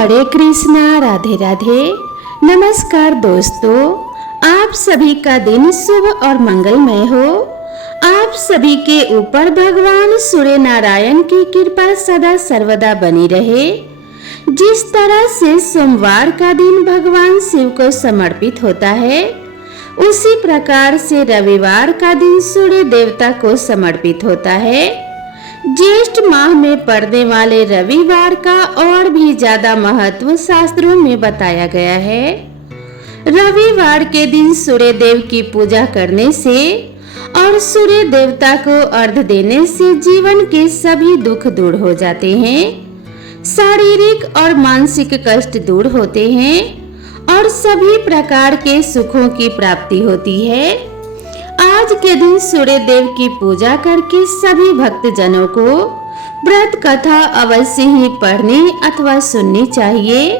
हरे कृष्णा, राधे राधे। नमस्कार दोस्तों, आप सभी का दिन शुभ और मंगलमय हो। आप सभी के ऊपर भगवान सूर्य नारायण की कृपा सदा सर्वदा बनी रहे। जिस तरह से सोमवार का दिन भगवान शिव को समर्पित होता है, उसी प्रकार से रविवार का दिन सूर्य देवता को समर्पित होता है। ज्येष्ठ माह में पड़ने वाले रविवार का और भी ज्यादा महत्व शास्त्रों में बताया गया है। रविवार के दिन सूर्य देव की पूजा करने से और सूर्य देवता को अर्घ्य देने से जीवन के सभी दुख दूर हो जाते हैं, शारीरिक और मानसिक कष्ट दूर होते हैं और सभी प्रकार के सुखों की प्राप्ति होती है। आज के दिन सूर्य देव की पूजा करके सभी भक्तजनों को व्रत कथा अवश्य ही पढ़नी अथवा सुननी चाहिए।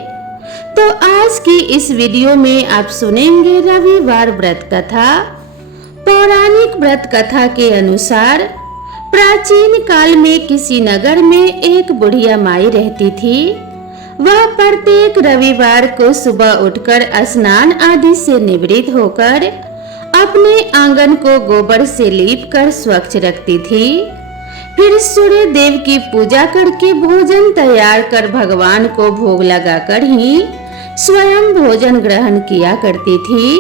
तो आज की इस वीडियो में आप सुनेंगे रविवार व्रत कथा। पौराणिक व्रत कथा के अनुसार प्राचीन काल में किसी नगर में एक बुढ़िया माई रहती थी। वह प्रत्येक रविवार को सुबह उठकर स्नान आदि से निवृत्त होकर अपने आंगन को गोबर से लीप कर स्वच्छ रखती थी। फिर सूर्य देव की पूजा करके भोजन तैयार कर भगवान को भोग लगाकर ही स्वयं भोजन ग्रहण किया करती थी।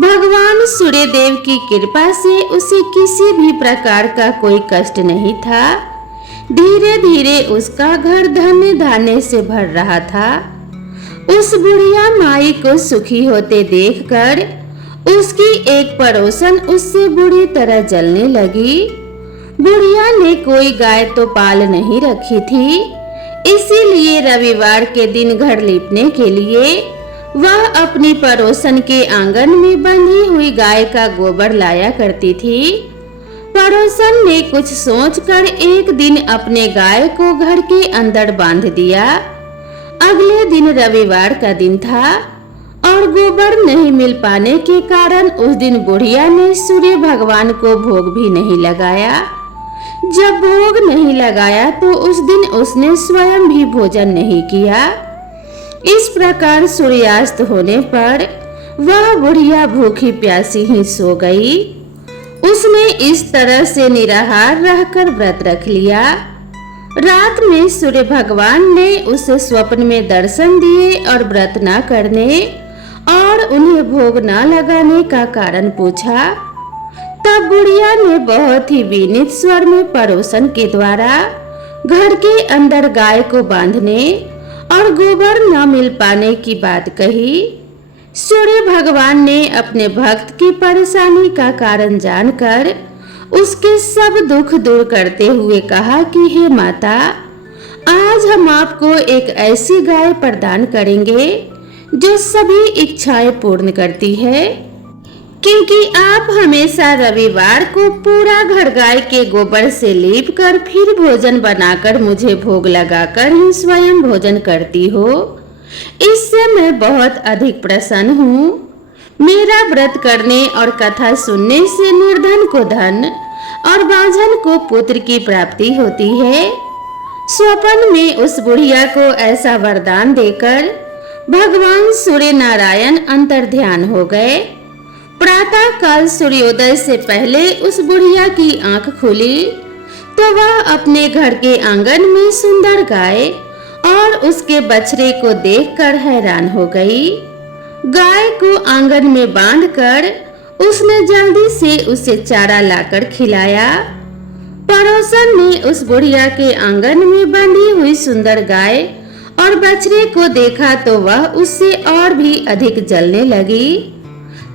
भगवान सूर्य देव की कृपा से उसे किसी भी प्रकार का कोई कष्ट नहीं था। धीरे धीरे उसका घर धन्य धान्य से भर रहा था। उस बुढ़िया माई को सुखी होते देखकर उसकी एक पड़ोसन उससे बुरी तरह जलने लगी। बुढ़िया ने कोई गाय तो पाल नहीं रखी थी, इसीलिए रविवार के दिन घर लीपने के लिए वह अपनी पड़ोसन के आंगन में बंधी हुई गाय का गोबर लाया करती थी। पड़ोसन ने कुछ सोचकर एक दिन अपने गाय को घर के अंदर बांध दिया। अगले दिन रविवार का दिन था और गोबर नहीं मिल पाने के कारण उस दिन बुढ़िया ने सूर्य भगवान को भोग भी नहीं लगाया। जब भोग नहीं लगाया तो उस दिन उसने स्वयं भी भोजन नहीं किया। इस प्रकार सूर्यास्त होने पर वह बुढ़िया भूखी प्यासी ही सो गई। उसने इस तरह से निराहार रहकर व्रत रख लिया। रात में सूर्य भगवान ने उसे स्वप्न में दर्शन दिए और व्रत न करने और उन्हें भोग न लगाने का कारण पूछा। तब बुढ़िया ने बहुत ही विनीत स्वर में पड़ोसन के द्वारा घर के अंदर गाय को बांधने और गोबर न मिल पाने की बात कही। सूर्य भगवान ने अपने भक्त की परेशानी का कारण जानकर उसके सब दुख दूर करते हुए कहा कि हे माता, आज हम आपको एक ऐसी गाय प्रदान करेंगे जो सभी इच्छाएं पूर्ण करती है, क्योंकि आप हमेशा रविवार को पूरा घर गाय के गोबर से लीप कर फिर भोजन बनाकर मुझे भोग लगाकर ही स्वयं भोजन करती हो। इससे मैं बहुत अधिक प्रसन्न हूँ। मेरा व्रत करने और कथा सुनने से निर्धन को धन और बांझन को पुत्र की प्राप्ति होती है। स्वप्न में उस बुढ़िया को ऐसा वरदान देकर भगवान सूर्य नारायण अंतर ध्यान हो गए। प्रातः काल सूर्योदय से पहले उस बुढ़िया की आंख खुली तो वह अपने घर के आंगन में सुंदर गाय और उसके बछड़े को देखकर हैरान हो गई। गाय को आंगन में बांधकर उसने जल्दी से उसे चारा लाकर खिलाया। पड़ोसन ने उस बुढ़िया के आंगन में बंधी हुई सुंदर गाय और बछड़े को देखा तो वह उससे और भी अधिक जलने लगी।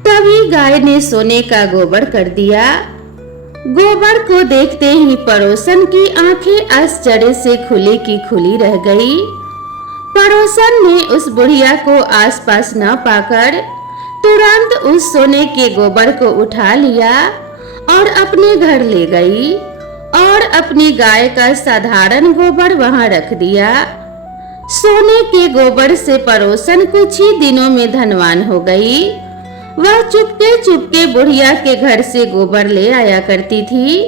तभी गाय ने सोने का गोबर कर दिया। गोबर को देखते ही पड़ोसन की आंखें आश्चर्य से खुली की खुली रह गई। पड़ोसन ने उस बुढ़िया को आसपास न पाकर तुरंत उस सोने के गोबर को उठा लिया और अपने घर ले गई और अपनी गाय का साधारण गोबर वहां रख दिया। सोने के गोबर से पड़ोसन कुछ ही दिनों में धनवान हो गई। वह चुपके चुपके बुढ़िया के घर से गोबर ले आया करती थी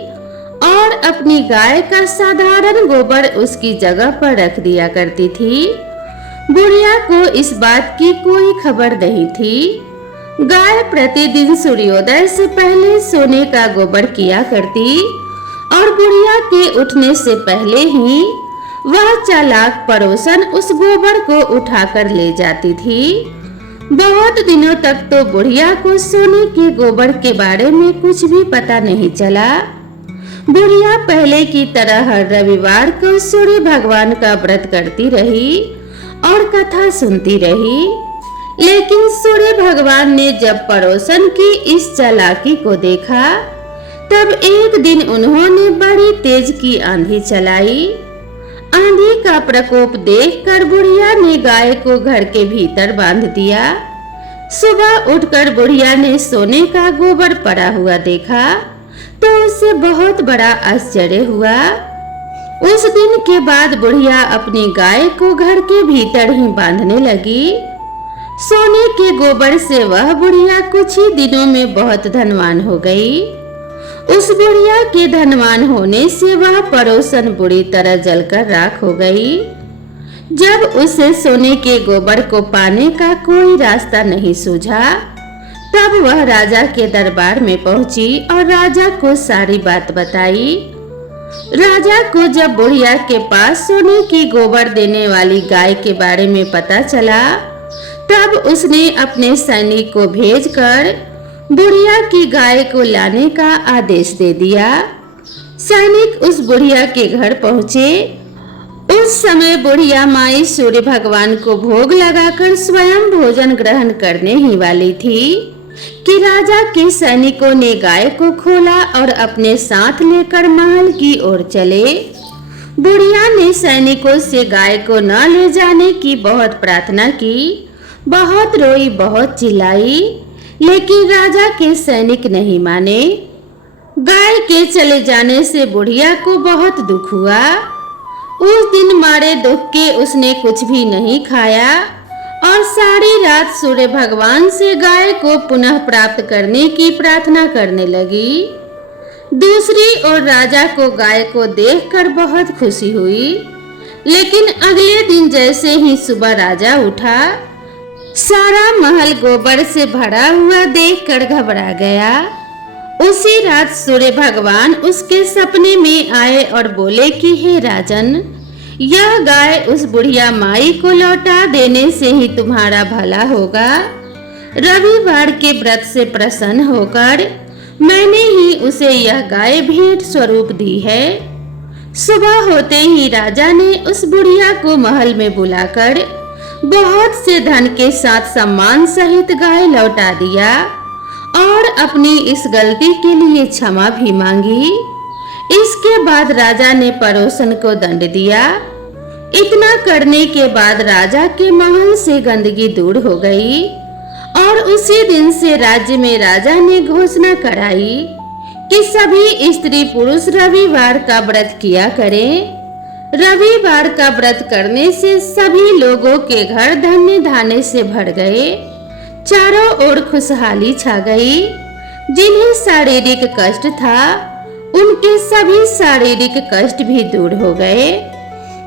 और अपनी गाय का साधारण गोबर उसकी जगह पर रख दिया करती थी। बुढ़िया को इस बात की कोई खबर नहीं थी। गाय प्रतिदिन सूर्योदय से पहले सोने का गोबर किया करती और बुढ़िया के उठने से पहले ही वह चालाक पड़ोसन उस गोबर को उठाकर ले जाती थी। बहुत दिनों तक तो बुढ़िया को सोने के गोबर के बारे में कुछ भी पता नहीं चला। बुढ़िया पहले की तरह हर रविवार को सूर्य भगवान का व्रत करती रही और कथा सुनती रही। लेकिन सूर्य भगवान ने जब पड़ोसन की इस चालाकी को देखा, तब एक दिन उन्होंने बड़ी तेज की आंधी चलाई। आंधी का प्रकोप देखकर बुढ़िया ने गाय को घर के भीतर बांध दिया। सुबह उठकर बुढ़िया ने सोने का गोबर पड़ा हुआ देखा तो उसे बहुत बड़ा आश्चर्य हुआ। उस दिन के बाद बुढ़िया अपनी गाय को घर के भीतर ही बांधने लगी। सोने के गोबर से वह बुढ़िया कुछ ही दिनों में बहुत धनवान हो गई। उस बुढ़िया के धनवान होने से वह पड़ोसन बुरी तरह जलकर राख हो गई। जब उसे सोने के गोबर को पाने का कोई रास्ता नहीं सूझा, तब वह राजा के दरबार में पहुंची और राजा को सारी बात बताई। राजा को जब बुढ़िया के पास सोने की गोबर देने वाली गाय के बारे में पता चला, तब उसने अपने सैनिक को भेजकर बुढ़िया की गाय को लाने का आदेश दे दिया। सैनिक उस बुढ़िया के घर पहुंचे। उस समय बुढ़िया माई सूर्य भगवान को भोग लगाकर स्वयं भोजन ग्रहण करने ही वाली थी कि राजा के सैनिकों ने गाय को खोला और अपने साथ लेकर महल की ओर चले। बुढ़िया ने सैनिकों से गाय को न ले जाने की बहुत प्रार्थना की, बहुत रोई, बहुत चिल्लाई, लेकिन राजा के सैनिक नहीं माने। गाय के चले जाने से बुढ़िया को बहुत दुख हुआ। उस दिन मारे दुख के उसने कुछ भी नहीं खाया और सारी रात सूर्य भगवान से गाय को पुनः प्राप्त करने की प्रार्थना करने लगी। दूसरी ओर राजा को गाय को देखकर बहुत खुशी हुई, लेकिन अगले दिन जैसे ही सुबह राजा उठा, सारा महल गोबर से भरा हुआ देखकर घबरा गया। उसी रात सूर्य भगवान उसके सपने में आए और बोले कि हे राजन, यह गाय उस बुढ़िया माई को लौटा देने से ही तुम्हारा भला होगा। रविवार के व्रत से प्रसन्न होकर मैंने ही उसे यह गाय भेंट स्वरूप दी है। सुबह होते ही राजा ने उस बुढ़िया को महल में बुलाकर बहुत से धन के साथ सम्मान सहित गाय लौटा दिया और अपनी इस गलती के लिए क्षमा भी मांगी। इसके बाद राजा ने पड़ोसन को दंड दिया। इतना करने के बाद राजा के महल से गंदगी दूर हो गई और उसी दिन से राज्य में राजा ने घोषणा कराई कि सभी स्त्री पुरुष रविवार का व्रत किया करें। रविवार का व्रत करने से सभी लोगों के घर धन्य धान्य से भर गए। चारों ओर खुशहाली छा गई। जिन्हें शारीरिक कष्ट था, उनके सभी शारीरिक कष्ट भी दूर हो गए।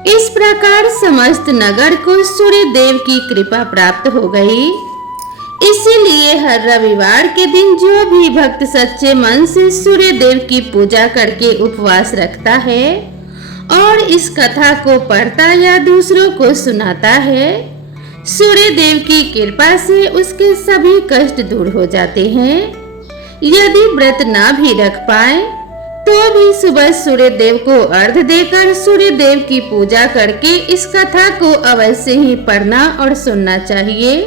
इस प्रकार समस्त नगर को सूर्य देव की कृपा प्राप्त हो गई। इसीलिए हर रविवार के दिन जो भी भक्त सच्चे मन से सूर्य देव की पूजा करके उपवास रखता है और इस कथा को पढ़ता या दूसरों को सुनाता है, सूर्य देव की कृपा से उसके सभी कष्ट दूर हो जाते हैं। यदि व्रत ना भी रख पाए तो भी सुबह सूर्य देव को अर्घ देकर सूर्य देव की पूजा करके इस कथा को अवश्य ही पढ़ना और सुनना चाहिए।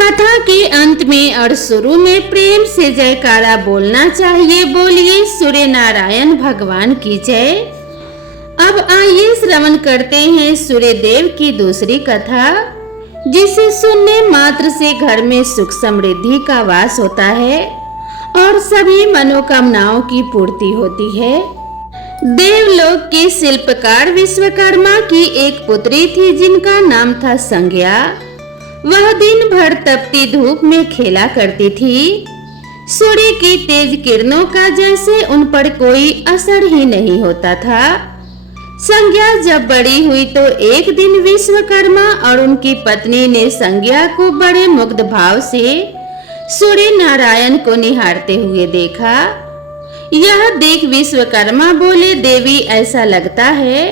कथा के अंत में और शुरू में प्रेम से जयकारा बोलना चाहिए। बोलिए सूर्य नारायण भगवान की जय। अब आइए श्रवण करते हैं सूर्य देव की दूसरी कथा, जिसे सुनने मात्र से घर में सुख समृद्धि का वास होता है और सभी मनोकामनाओं की पूर्ति होती है। देवलोक के शिल्पकार विश्वकर्मा की एक पुत्री थी जिनका नाम था संज्ञा। वह दिन भर तपती धूप में खेला करती थी। सूर्य की तेज किरणों का जैसे उन पर कोई असर ही नहीं होता था। संज्ञा जब बड़ी हुई तो एक दिन विश्वकर्मा और उनकी पत्नी ने संज्ञा को बड़े मुग्ध भाव से सूर्य नारायण को निहारते हुए देखा। यह देख विश्वकर्मा बोले, देवी ऐसा लगता है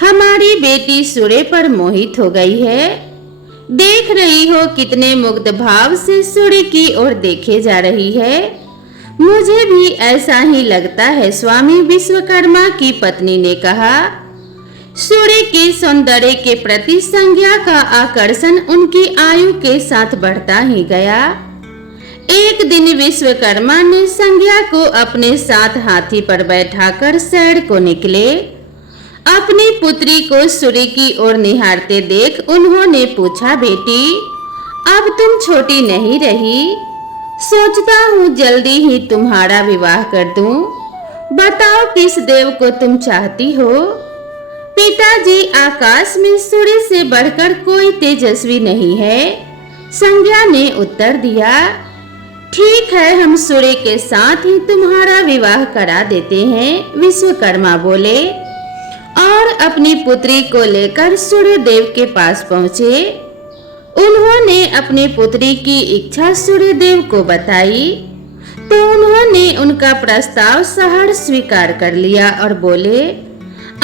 हमारी बेटी सूर्य पर मोहित हो गई है। देख रही हो कितने मुग्ध भाव से सूर्य की ओर देखे जा रही है। मुझे भी ऐसा ही लगता है स्वामी, विश्वकर्मा की पत्नी ने कहा। सूर्य के सौंदर्य के प्रति संज्ञा का आकर्षण उनकी आयु के साथ बढ़ता ही गया। एक दिन विश्वकर्मा ने संज्ञा को अपने साथ हाथी पर बैठाकर सैर को निकले। अपनी पुत्री को सूर्य की ओर निहारते देख उन्होंने पूछा, बेटी अब तुम छोटी नहीं रही, सोचता हूँ जल्दी ही तुम्हारा विवाह कर दूं। बताओ किस देव को तुम चाहती हो। पिताजी, आकाश में सूर्य से बढ़कर कोई तेजस्वी नहीं है, संज्ञा ने उत्तर दिया। ठीक है, हम सूर्य के साथ ही तुम्हारा विवाह करा देते हैं, विश्वकर्मा बोले और अपनी पुत्री को लेकर सूर्य देव के पास पहुंचे। उन्होंने अपनी पुत्री की इच्छा सूर्य देव को बताई तो उन्होंने उनका प्रस्ताव सहर्ष स्वीकार कर लिया और बोले,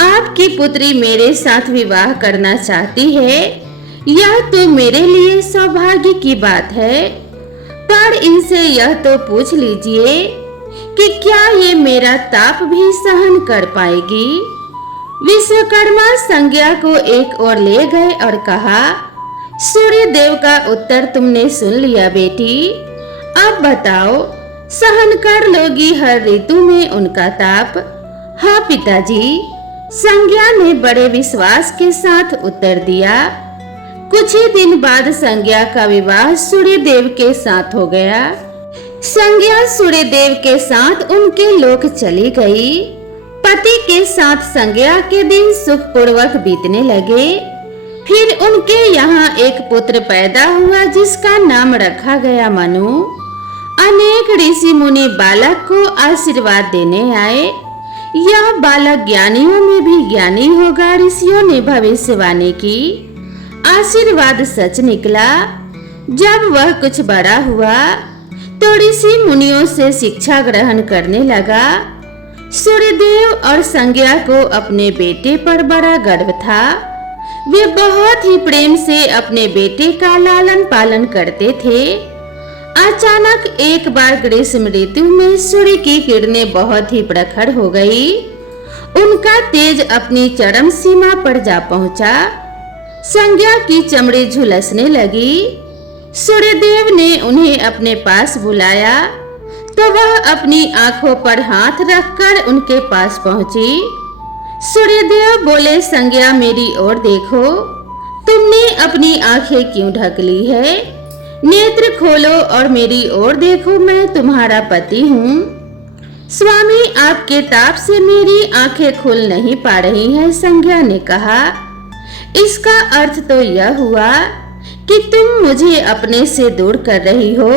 आपकी पुत्री मेरे साथ विवाह करना चाहती है, यह तो मेरे लिए सौभाग्य की बात है, पर इनसे यह तो पूछ लीजिए कि क्या ये मेरा ताप भी सहन कर पाएगी। विश्वकर्मा संज्ञा को एक ओर ले गए और कहा, सूर्य देव का उत्तर तुमने सुन लिया बेटी, अब बताओ सहन कर लोगी हर ऋतु में उनका ताप। हाँ पिताजी, संज्ञा ने बड़े विश्वास के साथ उत्तर दिया। कुछ ही दिन बाद संज्ञा का विवाह सूर्य देव के साथ हो गया। संज्ञा सूर्य देव के साथ उनके लोक चली गई। पति के साथ संज्ञा के दिन सुखपूर्वक बीतने लगे। फिर उनके यहाँ एक पुत्र पैदा हुआ जिसका नाम रखा गया मनु। अनेक ऋषि मुनि बालक को आशीर्वाद देने आए। यह बालक ज्ञानियों में भी ज्ञानी होगा, ऋषियों ने भविष्यवाणी की। आशीर्वाद सच निकला। जब वह कुछ बड़ा हुआ तो ऋषि मुनियों से शिक्षा ग्रहण करने लगा। सूर्यदेव और संज्ञा को अपने बेटे पर बड़ा गर्व था। वे बहुत ही प्रेम से अपने बेटे का लालन पालन करते थे। अचानक एक बार ग्रीष्म ऋतु में सूर्य की किरणें बहुत ही प्रखर हो गई। उनका तेज अपनी चरम सीमा पर जा पहुंचा। संज्ञा की चमड़ी झुलसने लगी। सूर्यदेव ने उन्हें अपने पास बुलाया तो वह अपनी आंखों पर हाथ रखकर उनके पास पहुंची। सूर्यदेव बोले, संज्ञा मेरी ओर देखो, तुमने अपनी आंखें क्यों ढक ली है? नेत्र खोलो और मेरी ओर देखो, मैं तुम्हारा पति हूँ। स्वामी, आपके ताप से मेरी आंखें खुल नहीं पा रही हैं, संज्ञा ने कहा। इसका अर्थ तो यह हुआ कि तुम मुझे अपने से दूर कर रही हो।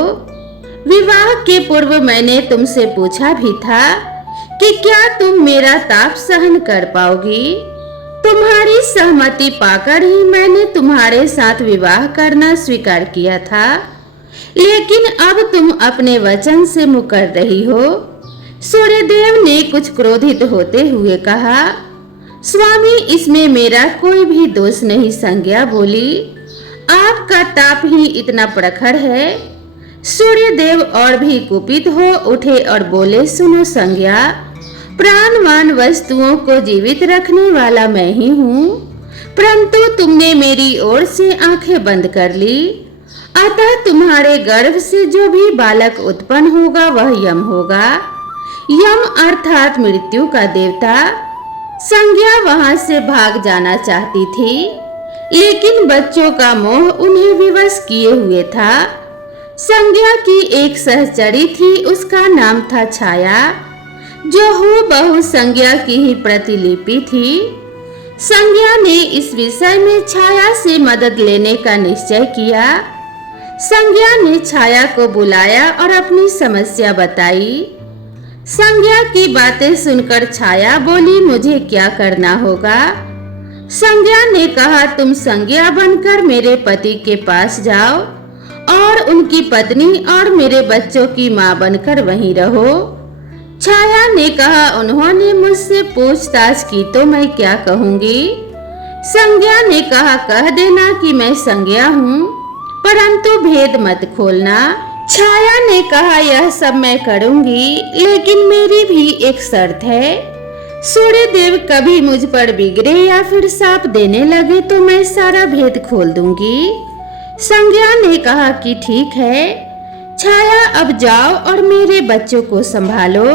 विवाह के पूर्व मैंने तुमसे पूछा भी था कि क्या तुम मेरा ताप सहन कर पाओगी। तुम्हारी सहमति पाकर ही मैंने तुम्हारे साथ विवाह करना स्वीकार किया था, लेकिन अब तुम अपने वचन से मुकर रही हो। सूर्यदेव ने कुछ क्रोधित होते हुए कहा। स्वामी, इसमें मेरा कोई भी दोष नहीं, संज्ञा बोली। आपका ताप ही इतना प्रखर है। सूर्यदेव और भी कुपित हो उठे और बोले, सुनो संज्ञा, प्राणवान वस्तुओं को जीवित रखने वाला मैं ही हूँ, परंतु तुमने मेरी ओर से आंखें बंद कर ली। अतः तुम्हारे गर्भ से जो भी बालक उत्पन्न होगा वह यम होगा। यम अर्थात मृत्यु का देवता। संज्ञा वहां से भाग जाना चाहती थी, लेकिन बच्चों का मोह उन्हें विवश किए हुए था। संज्ञा की एक सहचरी थी, उसका नाम था छाया, जो हूबहू संज्ञा की ही प्रतिलिपि थी। संज्ञा ने इस विषय में छाया से मदद लेने का निश्चय किया। संज्ञा ने छाया को बुलाया और अपनी समस्या बताई। संज्ञा की बातें सुनकर छाया बोली, मुझे क्या करना होगा? संज्ञा ने कहा, तुम संज्ञा बनकर मेरे पति के पास जाओ और उनकी पत्नी और मेरे बच्चों की मां बनकर वहीं रहो। छाया ने कहा, उन्होंने मुझसे पूछताछ की तो मैं क्या कहूंगी? संज्ञा ने कहा, कह देना कि मैं संज्ञा हूँ, परंतु भेद मत खोलना। छाया ने कहा, यह सब मैं करूंगी, लेकिन मेरी भी एक शर्त है। सूर्यदेव कभी मुझ पर बिगड़े या फिर साप देने लगे तो मैं सारा भेद खोल दूंगी। संज्ञा ने कहा कि ठीक है। छाया, अब जाओ और मेरे बच्चों को संभालो।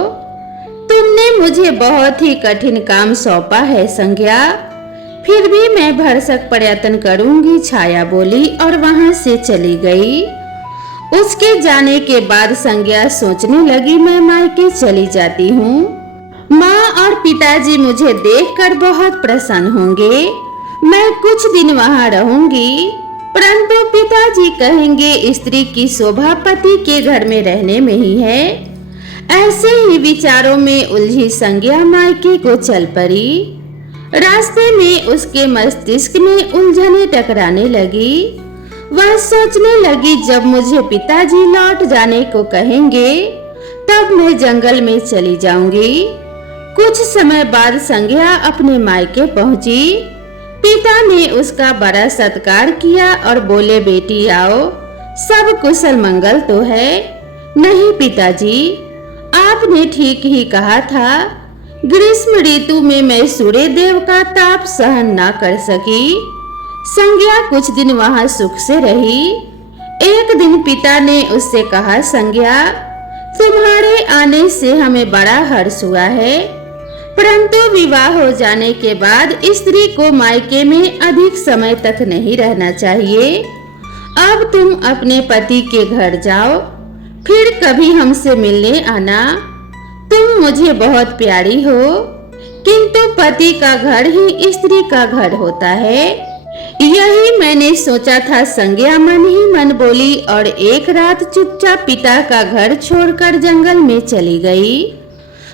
तुमने मुझे बहुत ही कठिन काम सौंपा है संज्ञा, फिर भी मैं भरसक प्रयत्न करूंगी, छाया बोली और वहां से चली गई। उसके जाने के बाद संज्ञा सोचने लगी, मैं मायके चली जाती हूँ, माँ और पिताजी मुझे देखकर बहुत प्रसन्न होंगे, मैं कुछ दिन वहां रहूंगी, परंतु पिताजी कहेंगे स्त्री की शोभा पति के घर में रहने में ही है। ऐसे ही विचारों में उलझी संज्ञा मायके को चल पड़ी। रास्ते में उसके मस्तिष्क में उलझने टकराने लगी। वह सोचने लगी, जब मुझे पिताजी लौट जाने को कहेंगे तब मैं जंगल में चली जाऊंगी। कुछ समय बाद संज्ञा अपने मायके पहुंची। पिता ने उसका बड़ा सत्कार किया और बोले, बेटी आओ, सब कुशल मंगल तो है? नहीं पिताजी, आपने ठीक ही कहा था, ग्रीष्म ऋतु में मैं सूर्य देव का ताप सहन ना कर सकी। संज्ञा कुछ दिन वहां सुख से रही। एक दिन पिता ने उससे कहा, संज्ञा, तुम्हारे आने से हमें बड़ा हर्ष हुआ है, परंतु विवाह हो जाने के बाद स्त्री को मायके में अधिक समय तक नहीं रहना चाहिए। अब तुम अपने पति के घर जाओ, फिर कभी हमसे मिलने आना। तुम मुझे बहुत प्यारी हो, किंतु पति का घर ही स्त्री का घर होता है। यही मैंने सोचा था, संज्ञा मन ही मन बोली और एक रात चुपचाप पिता का घर छोड़कर जंगल में चली गई।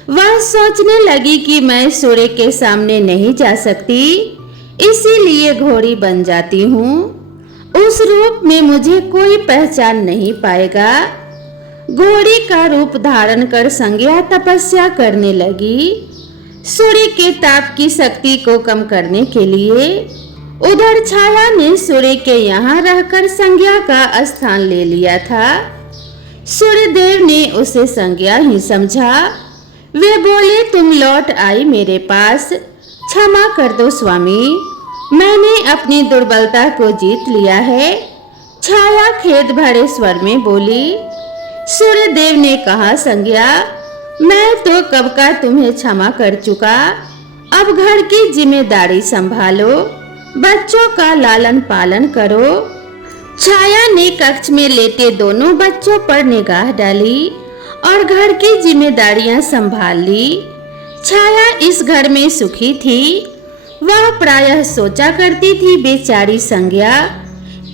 वह सोचने लगी कि मैं सूर्य के सामने नहीं जा सकती, इसीलिए घोड़ी बन जाती हूँ। उस रूप में मुझे कोई पहचान नहीं पाएगा। घोड़ी का रूप धारण कर संज्ञा तपस्या करने लगी, सूर्य के ताप की शक्ति को कम करने के लिए। उधर छाया ने सूर्य के यहाँ रहकर संज्ञा का स्थान ले लिया था। सूर्यदेव ने उसे संज्ञा ही समझा। वे बोले, तुम लौट आई मेरे पास, क्षमा कर दो स्वामी, मैंने अपनी दुर्बलता को जीत लिया है। छाया खेद भरे स्वर में बोली। सूर्यदेव ने कहा, संज्ञा, मैं तो कब का तुम्हें क्षमा कर चुका, अब घर की जिम्मेदारी संभालो, बच्चों का लालन पालन करो। छाया ने कक्ष में लेटे दोनों बच्चों पर निगाह डाली और घर की जिम्मेदारियां संभाल ली। छाया इस घर में सुखी थी। वह प्रायः सोचा करती थी, बेचारी संज्ञा,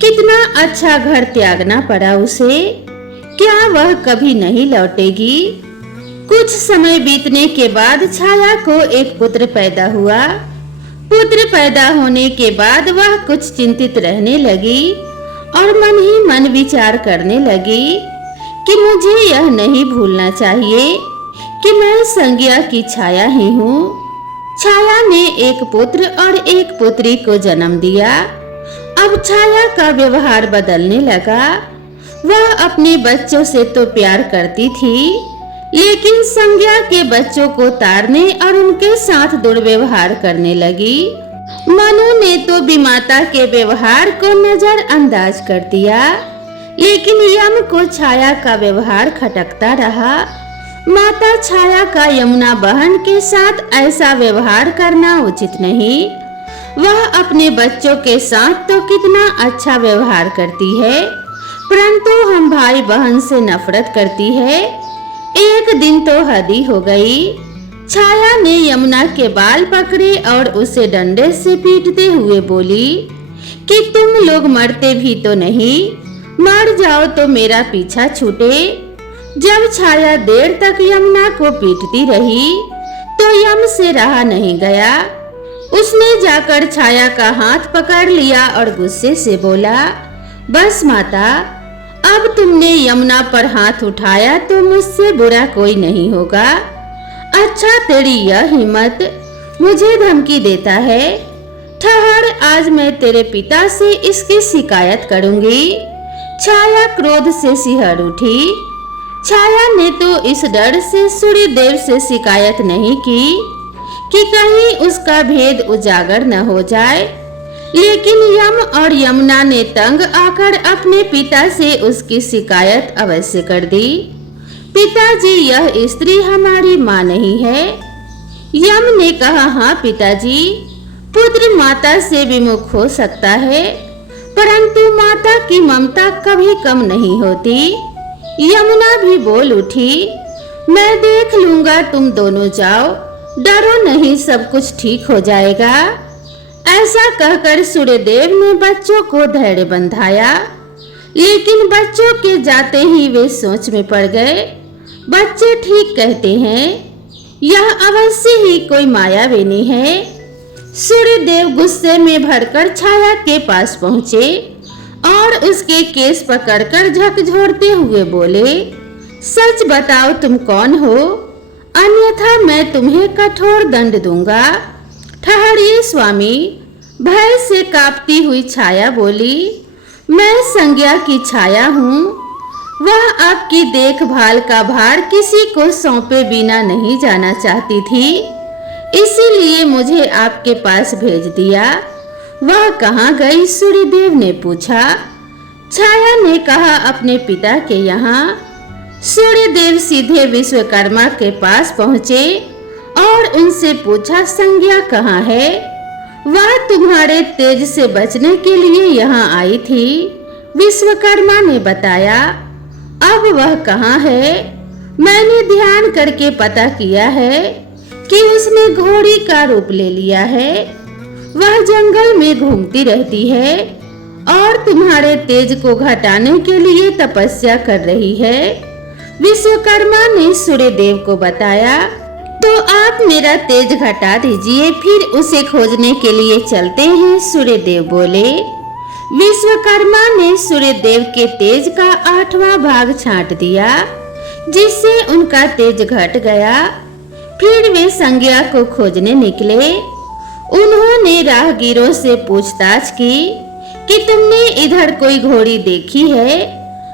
कितना अच्छा घर त्यागना पड़ा उसे, क्या वह कभी नहीं लौटेगी? कुछ समय बीतने के बाद छाया को एक पुत्र पैदा हुआ। पुत्र पैदा होने के बाद वह कुछ चिंतित रहने लगी और मन ही मन विचार करने लगी कि मुझे यह नहीं भूलना चाहिए कि मैं संज्ञा की छाया ही हूँ। छाया ने एक पुत्र और एक पुत्री को जन्म दिया। अब छाया का व्यवहार बदलने लगा। वह अपने बच्चों से तो प्यार करती थी, लेकिन संज्ञा के बच्चों को तारने और उनके साथ दुर्व्यवहार करने लगी। मनु ने तो विमाता के व्यवहार को नजरअंदाज कर दिया, लेकिन यम को छाया का व्यवहार खटकता रहा। माता छाया का यमुना बहन के साथ ऐसा व्यवहार करना उचित नहीं। वह अपने बच्चों के साथ तो कितना अच्छा व्यवहार करती है, परंतु हम भाई बहन से नफरत करती है। एक दिन तो हद ही हो गई। छाया ने यमुना के बाल पकड़े और उसे डंडे से पीटते हुए बोली कि तुम लोग मरते भी तो नहीं, मर जाओ तो मेरा पीछा छूटे। जब छाया देर तक यमुना को पीटती रही तो यम से रहा नहीं गया। उसने जाकर छाया का हाथ पकड़ लिया और गुस्से से बोला, बस माता, अब तुमने यमुना पर हाथ उठाया तो मुझसे बुरा कोई नहीं होगा। अच्छा, तेरी यह हिम्मत मुझे धमकी देता है। ठहर, आज मैं तेरे पिता से इसकी शिकायत करूंगी। छाया क्रोध से सिहर उठी। छाया ने तो इस डर से सूर्यदेव से शिकायत नहीं की कि कहीं उसका भेद उजागर न हो जाए, लेकिन यम और यमुना ने तंग आकर अपने पिता से उसकी शिकायत अवश्य कर दी। पिताजी, यह स्त्री हमारी माँ नहीं है। यम ने कहा, हाँ पिताजी, पुत्र माता से विमुख हो सकता है, परंतु माता की ममता कभी कम नहीं होती। यमुना भी बोल उठी, मैं देख लूंगा, तुम दोनों जाओ, डरो नहीं, सब कुछ ठीक हो जाएगा। ऐसा कहकर सूर्यदेव ने बच्चों को धैर्य बंधाया, लेकिन बच्चों के जाते ही वे सोच में पड़ गए। बच्चे ठीक कहते हैं, यह अवश्य ही कोई मायाविनी है। सूर्यदेव गुस्से में भरकर छाया के पास पहुंचे और उसके केस पकड़कर झकझोरते हुए बोले, सच बताओ, तुम कौन हो, अन्यथा मैं तुम्हें कठोर दंड दूंगा। ठहरिए स्वामी, भय से कांपती हुई छाया बोली, मैं संज्ञा की छाया हूँ। वह आपकी देखभाल का भार किसी को सौंपे बिना नहीं जाना चाहती थी, इसीलिए मुझे आपके पास भेज दिया। वह कहाँ गई? सूर्यदेव ने पूछा। छाया ने कहा, अपने पिता के यहाँ। सूर्यदेव सीधे विश्वकर्मा के पास पहुँचे और उनसे पूछा, संज्ञा कहाँ है? वह तुम्हारे तेज से बचने के लिए यहाँ आई थी, विश्वकर्मा ने बताया। अब वह कहाँ है? मैंने ध्यान करके पता किया है कि उसने घोड़ी का रूप ले लिया है। वह जंगल में घूमती रहती है और तुम्हारे तेज को घटाने के लिए तपस्या कर रही है, विश्वकर्मा ने सूर्यदेव को बताया। तो आप मेरा तेज घटा दीजिए, फिर उसे खोजने के लिए चलते हैं, सूर्यदेव बोले। विश्वकर्मा ने सूर्यदेव के तेज का 8वां भाग छांट दिया, जिससे उनका तेज घट गया। फिर वे संज्ञा को खोजने निकले। उन्होंने राहगीरों से पूछताछ की कि तुमने इधर कोई घोड़ी देखी है?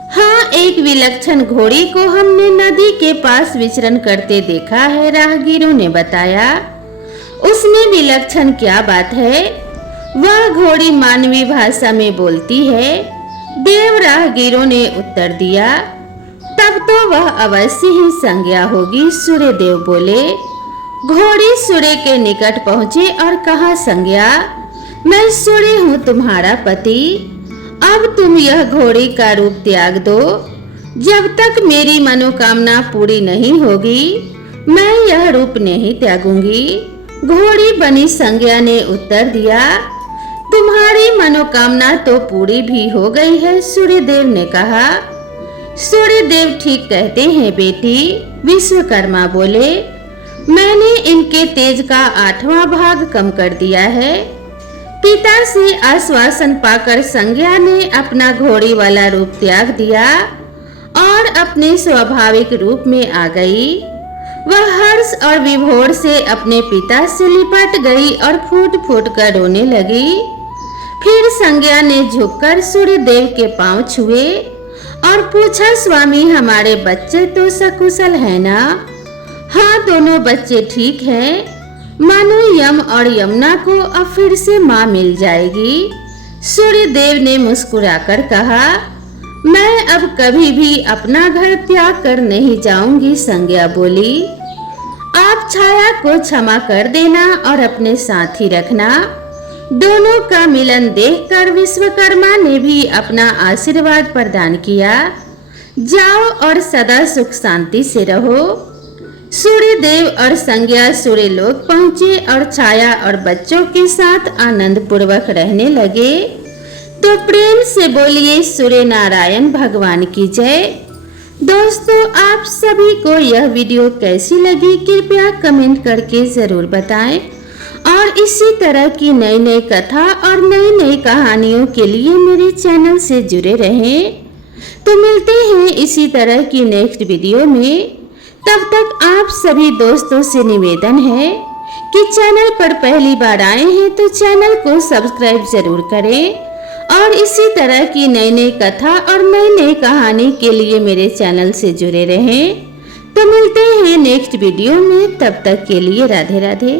हाँ, एक विलक्षण घोड़ी को हमने नदी के पास विचरण करते देखा है, राहगीरों ने बताया। उसमें विलक्षण क्या बात है? वह घोड़ी मानवीय भाषा में बोलती है, देव राहगीरों ने उत्तर दिया। तब तो वह अवश्य ही संज्ञा होगी, सूर्यदेव बोले। घोड़ी सूर्य के निकट पहुंचे और कहा, संज्ञा, मैं सूर्य हूँ, तुम्हारा पति। अब तुम यह घोड़ी का रूप त्याग दो। जब तक मेरी मनोकामना पूरी नहीं होगी, मैं यह रूप नहीं त्यागूंगी। घोड़ी बनी संज्ञा ने उत्तर दिया। तुम्हारी मनोकामना तो पूरी भी हो गई है, सूर्यदेव ने कहा। सूर्यदेव ठीक कहते हैं बेटी, विश्वकर्मा बोले। मैंने इनके तेज का 8वां भाग कम कर दिया है। पिता से आश्वासन पाकर संज्ञा ने अपना घोड़ी वाला रूप त्याग दिया और अपने स्वाभाविक रूप में आ गई। वह हर्ष और विभोर से अपने पिता से लिपट गई और फूट फूट कर रोने लगी। फिर संज्ञा ने झुककर सूर्यदेव के पांव छुए और पूछा, स्वामी, हमारे बच्चे तो सकुशल हैं ना? हाँ, दोनों बच्चे ठीक हैं। मानो यम और यमुना को अब फिर से माँ मिल जाएगी। सूर्यदेव ने मुस्कुराकर कहा, मैं अब कभी भी अपना घर त्याग कर नहीं जाऊंगी, संज्ञा बोली। आप छाया को क्षमा कर देना और अपने साथ ही रखना। दोनों का मिलन देखकर विश्वकर्मा ने भी अपना आशीर्वाद प्रदान किया। जाओ और सदा सुख शांति से रहो। सूर्यदेव और संज्ञा सूर्यलोक पहुंचे और छाया और बच्चों के साथ आनंद पूर्वक रहने लगे। तो प्रेम से बोलिए सूर्य नारायण भगवान की जय। दोस्तों, आप सभी को यह वीडियो कैसी लगी कृपया कमेंट करके ज़रूर बताएं और इसी तरह की नई नई कथा और नई नई कहानियों के लिए मेरे चैनल से जुड़े रहें। तो मिलते हैं इसी तरह की नेक्स्ट वीडियो में। तब तक आप सभी दोस्तों से निवेदन है कि चैनल पर पहली बार आए हैं तो चैनल को सब्सक्राइब जरूर करें और इसी तरह की नई नई कथा और नई नई कहानी के लिए मेरे चैनल से जुड़े रहें। तो मिलते हैं नेक्स्ट वीडियो में, तब तक के लिए राधे राधे।